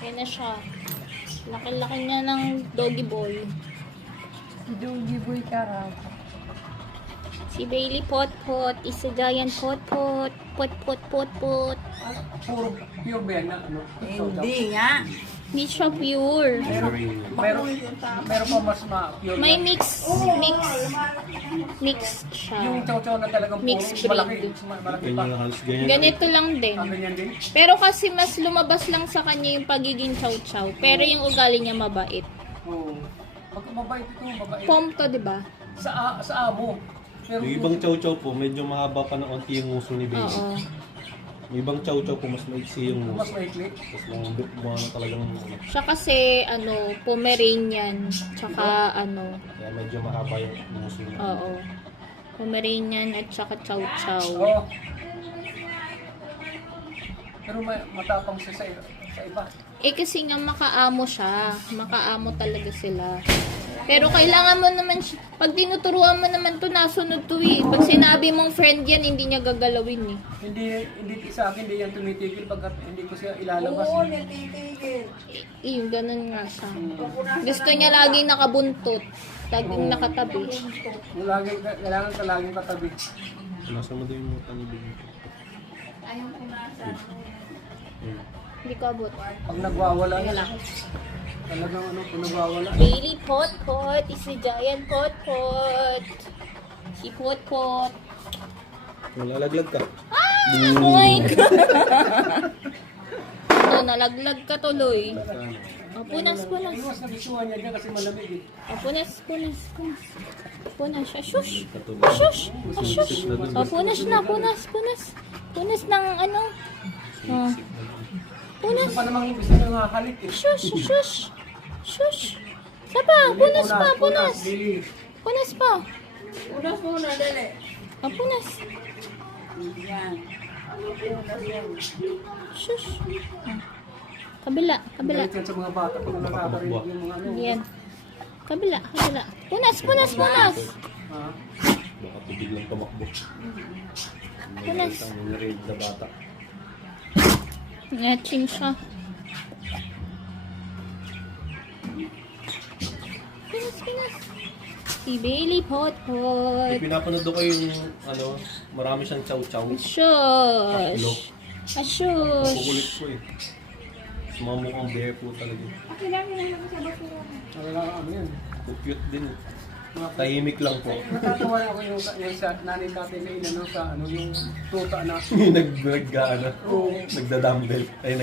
Yan na siya. Laki-laki niya ng doggy boy. Doggy boy ka raw. Si Bailey Pot-Pot is a giant Pot-Pot. Pot-Pot-Pot-Pot. Puro pure ba yan na ano? Hindi nga. Hindi siya pure. Meron pa mas pure May na. mix siya. Yung chow-chow na talagang puro Mixed breed. malaki pa. Ganyan halos ganyan. Ganito lang din. Ah, ganyan din. Pero kasi mas lumabas lang sa kanya yung pagiging chow-chow. Pero yung ugali niya mabait. Oo. Pagka mabait ito, mabait. Pom to, di ba? Sa amo. Pero Yung ibang chow-chow po, medyo mahaba pa na onti yung nguso ni Baby. Oo. Yung ibang chow-chow po, mas maiksi yung mas nguso. maikli. Tapos lang, mukha na talagang Siya kasi, Pomeranian. Tsaka, kaya medyo mahaba yung nguso niya. oo. Pomeranian at tsaka chow-chow. Oo. Pero matapang siya sa iba. Eh kasi nga makaamo siya. Makaamo talaga sila. Pero kailangan mo naman siya. Pag tinuturuan mo naman to, nasunod to eh. Pag sinabi mong friend yan, hindi niya gagalawin eh. Hindi sa akin, hindi yan tumitigil pagkat hindi ko siya ilalabas. Oo, natitigil. Yung ganun nga siya. Gusto niya laging nakabuntot. Laging nakatabi. Kailangan ka laging katabi. Nasa mo daw yung mukha ni Baby. Ayaw ko nasa. Hindi ko abot. Pag nagwawala Teka yan, lang. talagang pag nagwawala. Bailey Pot-Pot is a giant Pot-Pot. Si Pot-Pot. Malalaglag ka. Oh my God! Ito, nalaglag ka tuloy. Oh, punas. Iwas na bisuhan niya dyan kasi malamig eh. Oh, punas. Punas. Shush! Katulad. Shush! Shush! Oh, punas na. Punas ng ano. Oh. Punas. Gusto pa namang gusto niya nga halik eh. Shush! Sapa, punas pa. Lili. Punas pa. Unas muna, dali. Oh, punas. Yan. Unas yan. Shush! Oh. Kabila. Galit yan sa mga bata pag nakakarinig yung mga ano. Yan. Kabila. Punas. Ha? Baka tubig lang tumakbo. Punas. Ang nire-raid na bata. Ngaching siya. Punas. Si Bailey Pot-Pot. Pinapanood ko yung marami siyang chow-chow. Shush! Kukulit Shush! po eh. Mukhang bear po talaga. Ano yan? Cute din eh. Tahimik lang po. Natatawa ako yung sa nanay tatay na inano sa yung tuta na. Nagdadumbbell. Ay,